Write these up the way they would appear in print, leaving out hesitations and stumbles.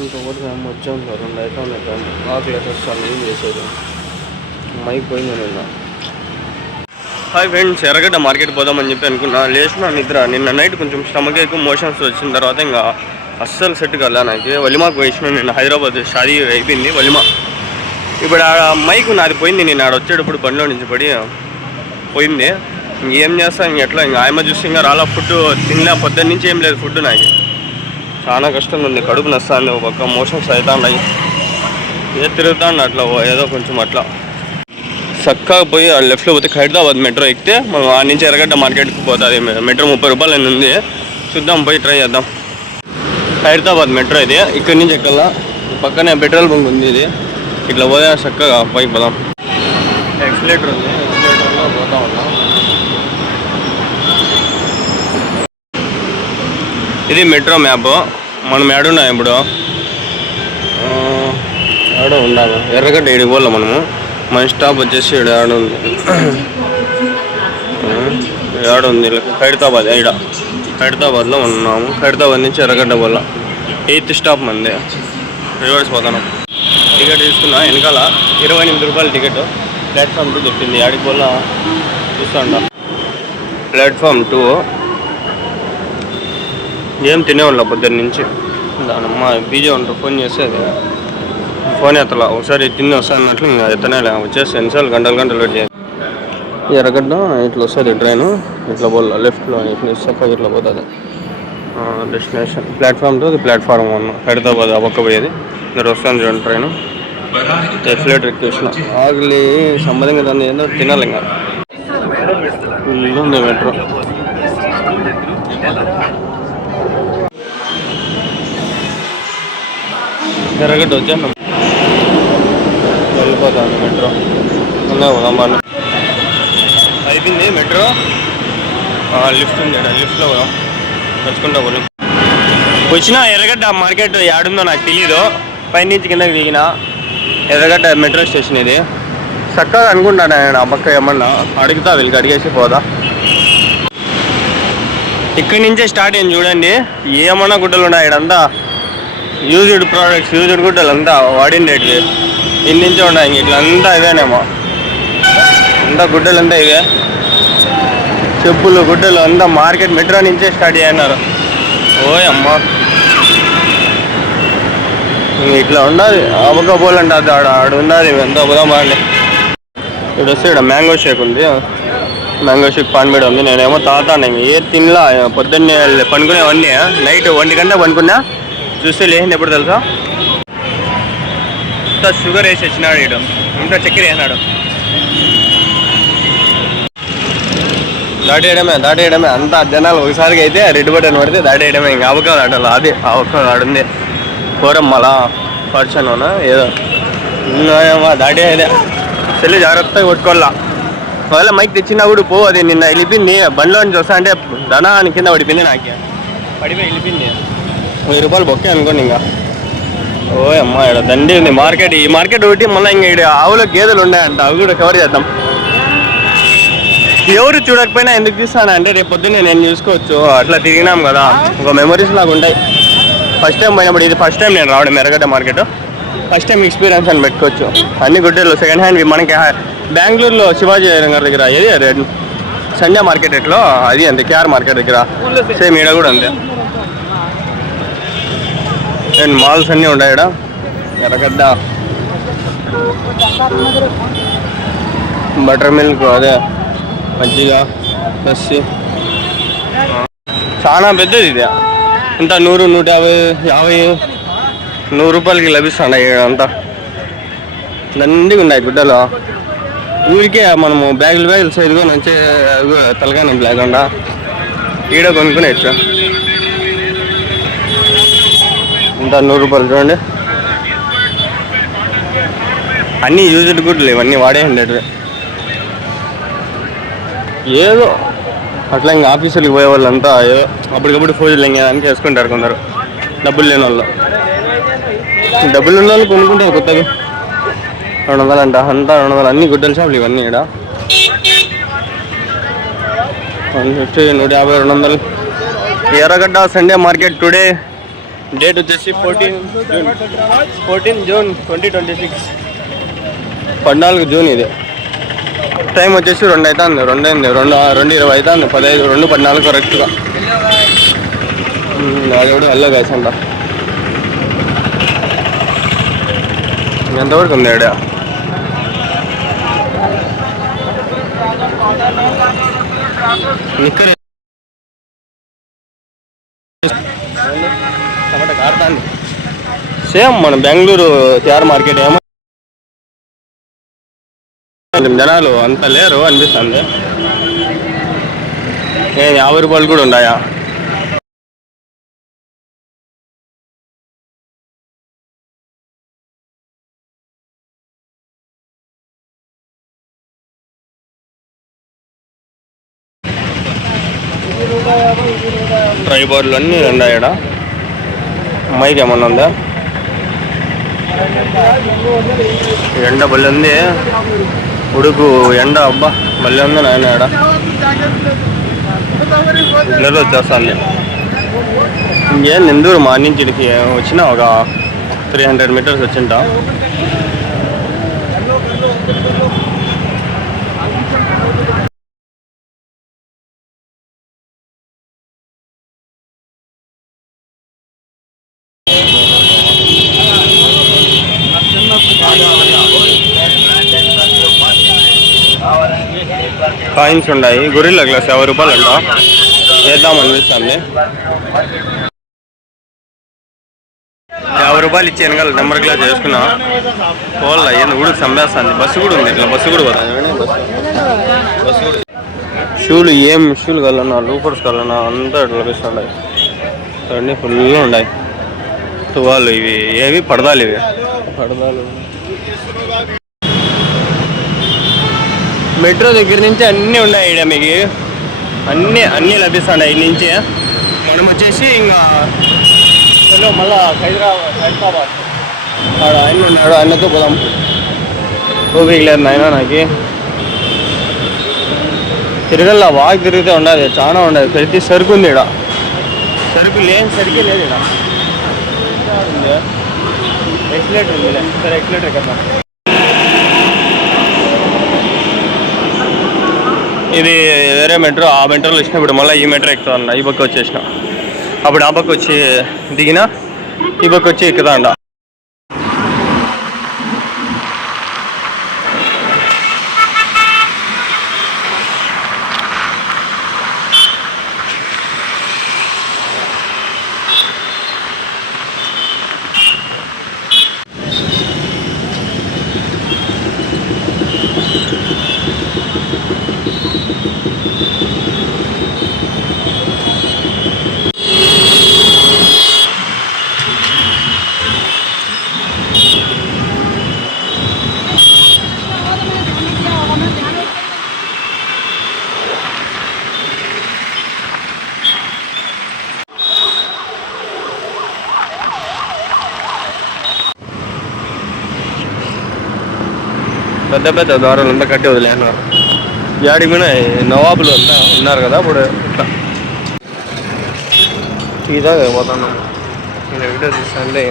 ఇంకొకటి మేము వచ్చాం సార్ 2 అయితే ఉన్నాయి టైం. ఆకలి వస్తాను ఏం చేసేది మైక్ పోయింది నిన్న. హాయ్ ఫ్రెండ్స్, ఎర్రగడ్డ మార్కెట్ పోదామని చెప్పి అనుకున్నా. లేచిన నిద్ర నిన్న నైట్ కొంచెం స్టమక్ ఎక్కువ మోషన్స్ వచ్చిన తర్వాత ఇంకా అస్సలు సెట్ కాలే నాకు. వలిమాకు వేసిన నిన్న హైదరాబాద్ షాదీ అయిపోయింది వలిమా. ఇప్పుడు ఆ మైక్ నాది పోయింది. నేను ఆడ వచ్చేటప్పుడు బండిలో నుంచి పడి పోయింది. ఇంకేం చేస్తా ఎట్లా ఇంకా ఆయమ చూసి ఇంకా రాలా. ఫుడ్ తినలే, పొద్దున్న నుంచి ఏం లేదు ఫుడ్. నాకు చాలా కష్టంగా ఉంది, కడుపు నస్తాను. ఒక పక్క మోషన్స్ అవుతా ఉన్నాయి, తిరుగుతాను అట్లా ఏదో కొంచెం అట్లా. చక్కగా పోయి లెఫ్ట్లో పోతే హైదరాబాద్ మెట్రో ఎక్కితే మనం ఆ నుంచి ఎర్రగడ్డ మార్కెట్కి పోతుంది. మెట్రో 30 రూపాయలు అని ఉంది. చూద్దాం, పోయి ట్రై చేద్దాం. హైదరాబాద్ మెట్రో ఇది, ఇక్కడి నుంచి ఎక్కల్లా. పక్కనే పెట్రోల్ బంక్ ఉంది. ఇది ఇట్లా పోతే చక్కగా పైకి పోదాం. ఎక్సిలేటర్ ఉంది, ఎక్సిలేటర్లో పోతా ఉన్నాం. ఇది మెట్రో మ్యాప్. మనం ఏడున్నాం ఇప్పుడు, ఏడో ఉండాలి. ఎర్రగడ్డ ఏడికి పోలే మనము. మన స్టాప్ వచ్చేసి ఏడుంది, ఏడుంది ఖైరతాబాద్. ఖైరతాబాద్లో ఉన్నాము. ఖైరతాబాద్ నుంచి ఎర్రగడ్డ పోల 8th స్టాప్ మంది. రివర్స్ పోతాను. టికెట్ తీసుకున్నా. వెనకాల 28 రూపాయలు టికెట్. ప్లాట్ఫామ్ 2 చెప్పింది. ఆడికి పోలా చూస్తాండ. ప్లాట్ఫామ్ 2 ఏం తినేవాళ్ళ పొద్దున్న నుంచి. దానమ్మ బీజే ఉంటారు. ఫోన్ చేస్తే ఫోన్ ఎత్తలా. ఒకసారి తిని వస్తానట్లు ఇంకా ఎత్తనే వచ్చేసి ఎన్నిసార్లు గంటలు వెయిట్ చేయాలి. ఎర్రగడ్డ ఇట్లా వస్తుంది ట్రైన్. ఇట్లా పోలా లెఫ్ట్లో ఇట్లా చక్కగా ఇట్లా పోతుంది. డెస్టినేషన్ ప్లాట్ఫామ్ 2, ప్లాట్ఫామ్ 1 హైదరాబాద్ ఆ పక్క పోయేది. మీరు వస్తాను చూడండి ట్రైన్. ఎక్సిలేటర్ ఎక్కేసిన. ఆగలి సంబంధంగా దాన్ని ఏదో తినాలి. ఇంకా ఉంది మెట్రో. ఎర్రగడ్డ వచ్చాను, వెళ్ళిపోతాను. మెట్రో పోదాం. అయిపోయింది మెట్రో. లిఫ్ట్ ఉంది, లిఫ్ట్లో పోదాం. నడుచుకుంటా పోదాం. వచ్చిన ఎర్రగడ్డ మార్కెట్ ఏడుందో నాకు తెలీదు. పైనుంచి కిందకి దిగిన. ఎర్రగడ్డ మెట్రో స్టేషన్ ఇది. చక్కగా అనుకుంటాను నేను. ఆ పక్క ఏమన్నా అడుగుతా, వీళ్ళకి అడిగేసి పోదా. ఇక్కడి నుంచే స్టార్ట్ అయింది చూడండి. ఏమన్నా గుడ్డలు ఉన్నాయి ఇడంతా. యూజ్డ్ ప్రోడక్ట్స్, యూజ్డ్ గుడ్డలు అంతా వాడిండేటివి. ఇన్నించే ఉన్నాయి. ఇట్లా అంతా ఇవేనేమో. అంతా గుడ్డలు అంతా ఇవే. చెప్పులు, గుడ్డలు అంతా మార్కెట్ మెట్రో నుంచే స్టార్ట్ చేయన్నారు. ఓయ్ అమ్మ, ఇట్లా ఉండాలి. అమ్మక పోలంటే అది ఆడ ఉన్నది. ఎంత పోదాం బాగుంది. ఇక్కడ వస్తే ఇక్కడ మ్యాంగో షేక్ ఉంది. మ్యాంగో షేక్ పాన్బేడ ఉంది. నేనేమో తాతాను. ఏ తినలా. పొద్దున్నే పనుకునేవన్నీ నైట్ 1 గంట పనుకున్నా. చూస్తే లేచింది ఎప్పుడు తెలుసా, ఇంత షుగర్ వేసి వచ్చినాడు. ఇడు ఇంత చక్కెర వేసినాడు. దాటేయడమే అంతా జనాలు. ఒకసారిగా అయితే రెడ్ బటన్ పడితే దాటేయడమే. ఇంకా అవకాశం ఆటలు అది అవకాశం ఆడుంది. కోరమ్మలా పర్చనోనా ఏదో దాటేదే. చెల్లి జాగ్రత్తగా కొట్టుకోవాలా. ఒకవేళ మైక్ తెచ్చినా కూడా పో. అది నిన్న వెళ్ళిపోయింది. బండిలో నుంచి వస్తా అంటే ధనాన్ని కింద పడిపోయింది. నాకే పడిపోయి వెళ్ళిపోయింది. 1000 రూపాయలు బొక్కే అనుకోండి. ఇంకా ఓ అమ్మ, ఇక్కడ దండి ఉంది మార్కెట్. ఈ మార్కెట్ ఒకటి మళ్ళీ ఇంకా ఇక్కడ ఆవులో గేదెలు ఉన్నాయంట. అవి కూడా కవర్ చేద్దాం. ఎవరు చూడకపోయినా ఎందుకు తీస్తాను అంటే రేపు పొద్దున్నే నేను చూసుకోవచ్చు. అట్లా తిరిగినాం కదా, ఒక మెమరీస్ లాగా ఉంటాయి. ఫస్ట్ టైం పోయినప్పుడు ఇది ఫస్ట్ టైం నేను రావడం ఎర్రగడ్డ మార్కెట్. ఫస్ట్ టైం ఎక్స్పీరియన్స్ అని పెట్టుకోవచ్చు. అన్ని గుడ్డలు సెకండ్ హ్యాండ్. మనకి బెంగళూరులో శివాజీ నగర్ దగ్గర ఏది సంధ్యా మార్కెట్ ఎట్లో అది అంతే. కేఆర్ మార్కెట్ దగ్గర సేమ్ ఈడ కూడా అంతే. అండ్ మాల్స్ అన్నీ ఉన్నాయి ఇక్కడ. ఎర్రగడ్డ బటర్ మిల్క్, అదే మజ్జిగ, లస్సీ. చాలా పెద్దది ఇది. ఇంత 100, 150, 50, 100 రూపాయలకి లభిస్తున్నాయి అంతా. దండిగా ఉన్నాయి గుడ్డలు. ఊరికే మనము బ్యాగులు సైజుగా నుంచి తలగానే లేకుండా ఈడ కొనుక్కునేచ్చు. ఇంత 100 రూపాయలు చూడండి. అన్నీ యూజ్డ్ గుడ్లు, ఇవన్నీ వాడే ఉండేటివి. ఏదో అట్లా ఇంకా ఆఫీసులకి పోయే వాళ్ళంతా ఏదో అప్పటికప్పుడు ఫోజులు ఇంకేదానికి వేసుకుంటారు కొందరు. డబ్బులు లేని వాళ్ళు. డబ్బులు ఉన్న వాళ్ళు కొనుక్కుంటారు కొత్తవి. 200 అంట, అంతా 200. అన్ని గుడ్డల షాపులు ఇవన్నీ ఇక్కడ. 150, 150, 200. ఎర్రగడ్డ సండే మార్కెట్ టుడే డేట్ వచ్చేసి 14 జూన్ 2026. 14 జూన్ ఇది. టైం వచ్చేసి 2 అవుతుంది. 2:20 అవుతుంది. 15 2:14 కరెక్ట్గా. అది కూడా హెల్లో గైస్ అంట. ఎంతవరకు ఉంది ఆడ? ఇక్కడ టమాటా కారుతాంది. సేమ్ మన బెంగళూరు తయారు మార్కెట్ ఏమో జనాలు అంత లేరు అనిపిస్తుంది. 50 రూపాయలు కూడా ఉన్నాయా? ట్రైబర్లు అన్నీ ఉన్నాయి ఇక్కడ. మైక్ ఏమన్నా ఉందా? ఎండ బల్లి ఉంది. ఉడుకు ఎండ అబ్బా మళ్ళీ ఉంది నాయన. ఆడ నెల వచ్చేస్తుంది. ఇంకేం నెందూరు మా నుంచి ఇక్కడికి వచ్చిన ఒక 300 మీటర్స్ వచ్చింటా. కాయిన్స్ ఉన్నాయి. గొరిల్లా గ్లాస్ 50 రూపాయలు అంట. వేద్దాం అనిపిస్తుంది. 50 రూపాయలు ఇచ్చి వెనకాల నెంబర్ గ్లాస్ చేసుకున్నా. పోల్లా ఏంది ఊడికి సంపేస్తుంది. బస్సు కూడా ఉంది. ఇట్లా బస్సు కూడా పోతుంది. షూలు ఏం షూలు కలన్నా, లూపర్స్ కలన్నా అంతా ఇట్లా లభిస్తున్నాయి. అన్నీ ఫుల్గా ఉన్నాయి. తువాలు ఇవి ఏవి పడదాలు. ఇవి పడదాలు మెట్రో దగ్గర నుంచి అన్నీ ఉన్నాయి. ఇక్కడ మీకు అన్నీ లభిస్తున్నాయి. ఇటు నుంచి మనం వచ్చేసి ఇంకా మళ్ళా హైదరాబాద్ ఆడ ఆయన ఉన్నాడు. ఆయనతో పోదాం. ఓపిక లేదు నాయన నాకు. తిరగల్లా వాక్ తిరిగితే ఉండదు. చాలా ఉండదు. ప్రతి సరుకు ఉంది ఇక్కడ. సరుకు లేని సరికే లేదు ఇక్కడ. ఎక్సిలేటర్ ఉంది. సరే ఎక్సిలేటర్ కదా. ఇది వేరే మెట్రో. ఆ మెట్రోలో వచ్చిన ఇప్పుడు మళ్ళీ ఈ మెట్రో ఎక్కుతా ఉండ. ఈ పక్క వచ్చేసిన. అప్పుడు ఆ పక్క వచ్చి దిగినా, ఈ పక్క వచ్చి ఎక్కుతా ఉండ. పెద్ద పెద్ద ద్వారాలు అంతా కట్టి వదిలేన్నారు. యాడికి మీద నవాబులు అంతా ఉన్నారు కదా. ఇప్పుడు ఇట్లా ఇదా పోతున్నాం. నేను వీడియో తీస్తానులే.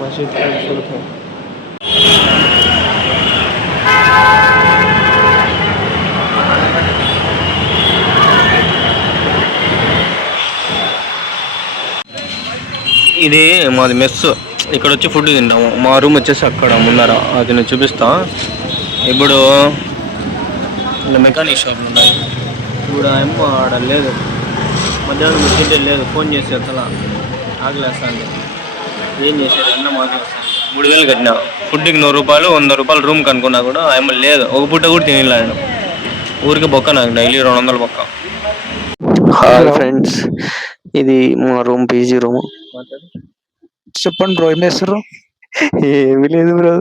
మసీద్ ఇది మాది మెస్. ఇక్కడ వచ్చి ఫుడ్ తింటాము. మా రూమ్ వచ్చేసి అక్కడ ముందర. అది నేను చూపిస్తా. ఇప్పుడు ఇలా మెకానిక్ షాప్లు ఉన్నాయి. ఇప్పుడు ఏమో ఆడ లేదు. మధ్యాహ్నం వచ్చింటే లేదు. ఫోన్ చేసి అసలు ఆకలేస్తాను. ఏం చేసేది? అన్న మాట్లాడతాను. 3000 కట్టినా. ఫుడ్కి 100 రూపాయలు, 100 రూపాయలు రూమ్ కనుక్కున్నా కూడా ఏమో లేదు. ఒక పూట కూడా తినలేను. ఊరికి బొక్క నాకు డైలీ 200 బొక్క. హాయ్ ఫ్రెండ్స్, ఇది మా రూమ్, పీజీ రూమ్. చెప్పండి బ్రో, ఏం చేస్తారు? ఏమి లేదు బ్రో.